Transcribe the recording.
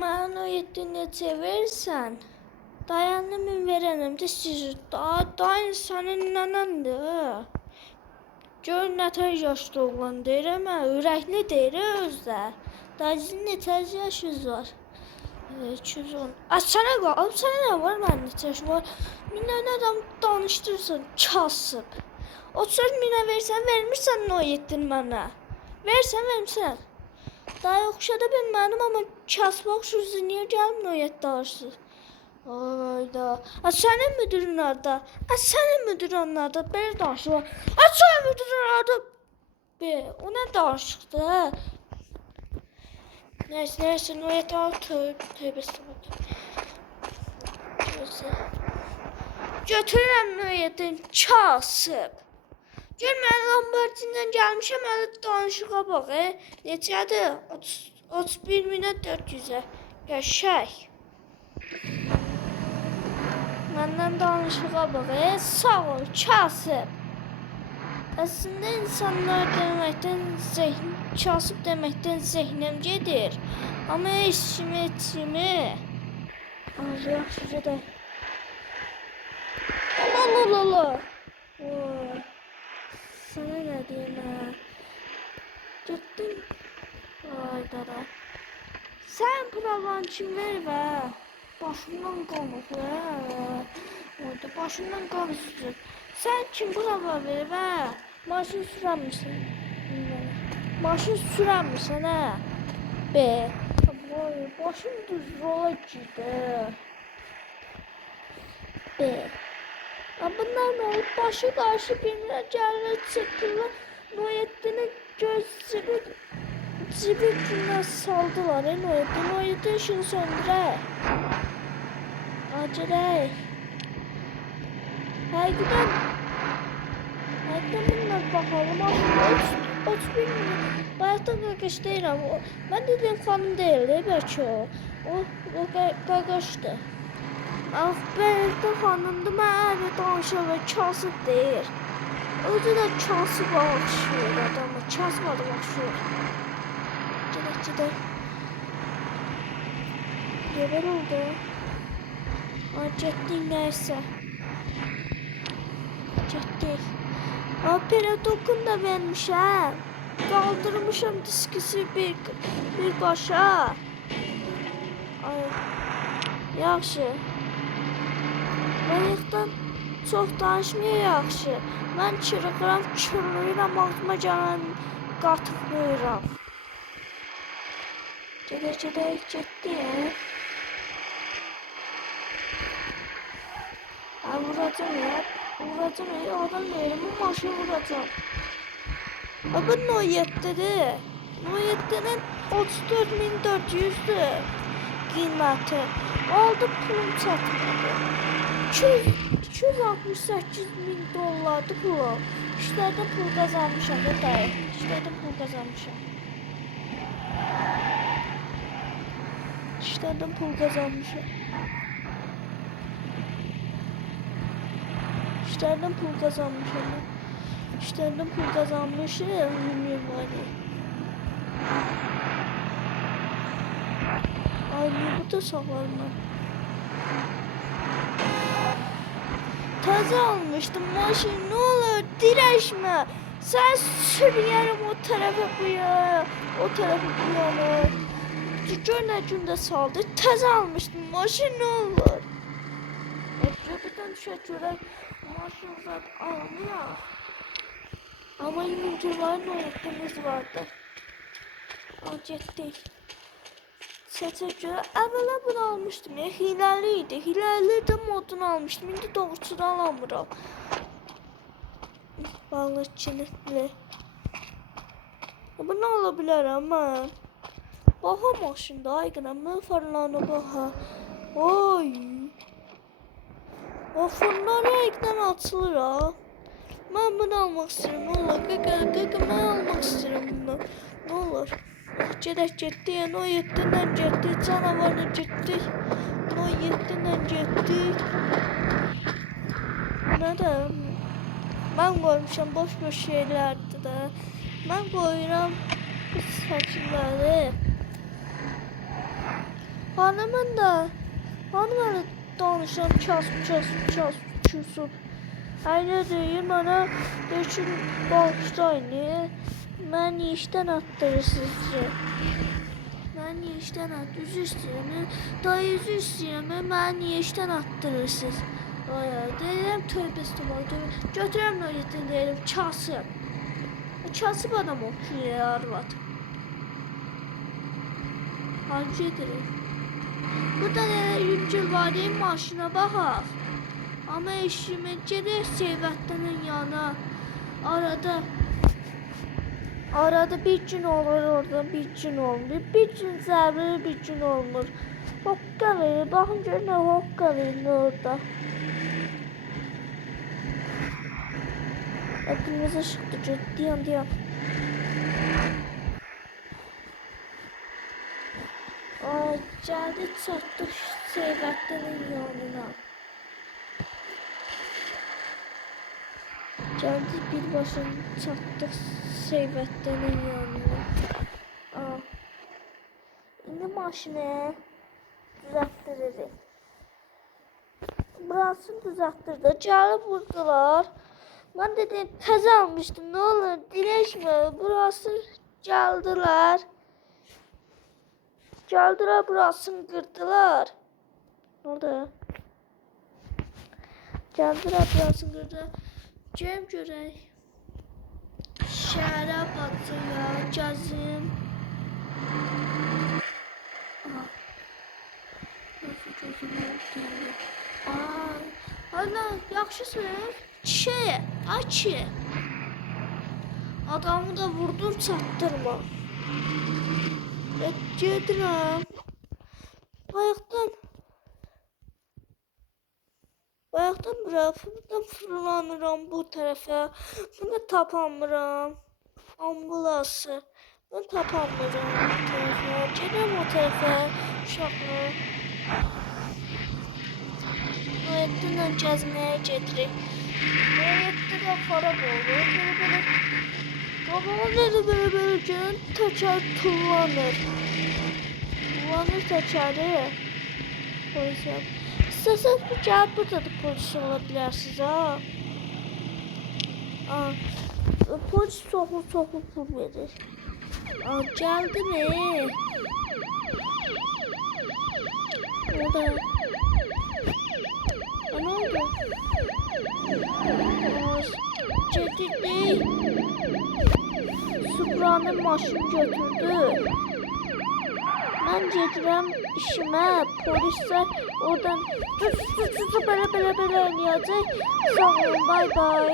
mən o yetdiyini çevirsən, dayanımı verənəm də siz daha insanın nanandır. Gör nətər yaşlı oğlan deyirəm, ürəkli deyir özdə. Dayısının neçə yaşınız var? 210. Sənə qalıb, sənə nə var, mənim neçə yaşım var? Minə adam danışdırırsan, kasıb. 30 minə versən, vermirsən o yetdin mənə. Versən, vermirsən. Daha oxşada bilmədim, amma kasıb oxşursunuz, niyə gəlmir o yetdi alırsınız? Ayda. Sənin müdürün orada. Sənin müdürün orada. Belə danışır. Sənin müdürün orada. O nə danışıqdır? Neyse, o yetdi al, tövbe estağfurullah. Götürürəm o yetdin, kasıb. Gör, mən Lamborghini'dən gəlmişəm, hələ danışığa bax, neçədir? 31.400-ə. Qəşək. Məndən danışığa bax, sağ ol, kasıb. Əslində insanlar deməkdən kasıb deməkdən zehnim gedir. Amma eşimi. Yaxşı gedək. Allah. Sana ne diyeyim Gittin. Aydara. Sen pravan kimler ve başından qalıb orada başından qalıb. Sen kim prava verir və maşın sürəmirsən? Maşın sürəmirsən hə? Vay, başım düz yola gider. Bunlar ne oldu? Başı karşı birine gəlir, çəkirlər. Noyeddini cibi günə saldılar. Noyeddin işini söndürək. Acırək. Həqiqdən bunlar baxalım. 31 milyon. Bayaqdan qaqaş deyirəm. Mən dediyim xanım deyildi, bəlkə o qaqaşdır. Belki xanımdır, mənə danışır və kasıb deyir. Özü də kasıb alışır adamı, kasıb adam alışır. Gedək. Geber oldu. Getdik nəysə. Getdik. Peradokun da vermişəm. Qaldırmışam diskisi bir başa. Yaxşı. Bayaqdan çox danışmaya yaxşı. Mən çırpıram, ağzıma gələn qatıqlayıram. Gedək, getdik. Vuracam, adam verim, maşını vuracam. Bu Noyettidir. Noyettinin 34.400'dür qiyməti. Aldı, pulum çatmadı. 268 min dollardı pulum. İşlərdən pul qazanmışam da dayı. İşlərdən pul qazanmışam. İşlərdən pul kazanmışım. Bilmiyorum hani. Ay bu da sağlarım. Taze almıştım maşın, ne olur direşme. Sen sür yarım o tarafa bu yana. Gör ne günde saldı. Taze almıştım maşın, ne olur. Cepheden düşürək maşın zat almıyor. Ama yumurtaların oyuncumuz vardı. Getdik. Səsə görə əvvəla bunu almışdım. Hiləli idi. Hiləli də modunu almışdım. İndi doğrucunu alamıram. Balık kilitli. Bunu ala bilərəm mən. Baha maşında ayqınamın farlarına baha. Oy. O fırlar ayqdan açılır ha. Mən bunu almaq istəyirəm. Ne olur? Qaqı mən almaq istəyirəm bunu. Ne olur? Getdik. Noyetdindən getdik. Canavarla getdik. Noyetdindən getdik. Nədə? Mən qoymuşam boş şeylərdir də. Mən qoyuram bu saçları. Hanımın da hanımla danışan küsüb. Aynı deyim bana üçün bağışlayın. Mən işdən attırırsınız. Mən işdən üzr istəyirəm. Dayı üzr istəyirəm. Mən işdən attırırsınız. Dayı deyirəm tövbə istəmək. Götürəm Nuriddin deyirəm kasıb. Kasıb adam o ki arvad. Hacı gedirik. Burada yüngül var deyim maşına baxaq. Ama eşime gedək Seyvətdinin yana. Arada bir gün olur orada, bir gün olmuyor. Bir gün zərbi, bir gün olmur. Hokka verir, baxın görün nə hokka verir orada. Kırmızı ışıqdı, diyan. Gəldik, çatdıq Seyvətdinin yanına. Geldik birbaşa çatdıq Seyvətdinin yanına. İndi maşını düzəltdiririk. Burasını düzəltdirdik. Gəlib vurdular. Mən dedim təzə almışdım. Nə olur dirəşmə. Burası gəldilər. Gəldilər burasını qırdılar. Ne oldu? Gəldilər burasını qırdılar. Cem görək. Şəhərə baxıya gəzim. Ana, yaxşısın. Kişi. Adamı da vurdur çatdırma. Gedirəm. Bayaqdan buradan fırlanıram bu tərəfə. Bunu tapamıram. Ambulansı. Bunu tapamıram bu tərəfə. Gedirəm o tərəfə. Uşaqlar. Nuriddinlə gəzməyə gedirik. Nuriddinlə xarab oldu. Babama belə gün təkər tullanır. Tullanır təkəri. Polis yap. İstəsəz bu gəlib burada da polis ola bilərsiniz ha. Polis çoxlu pul verir. Gəldi mi? O da. Ne oldu? Getirdik. Supranın maşını götürdü. Ben gedirəm işimə. Polisler oradan belə eləyəcək. Sağ olun, bay bay.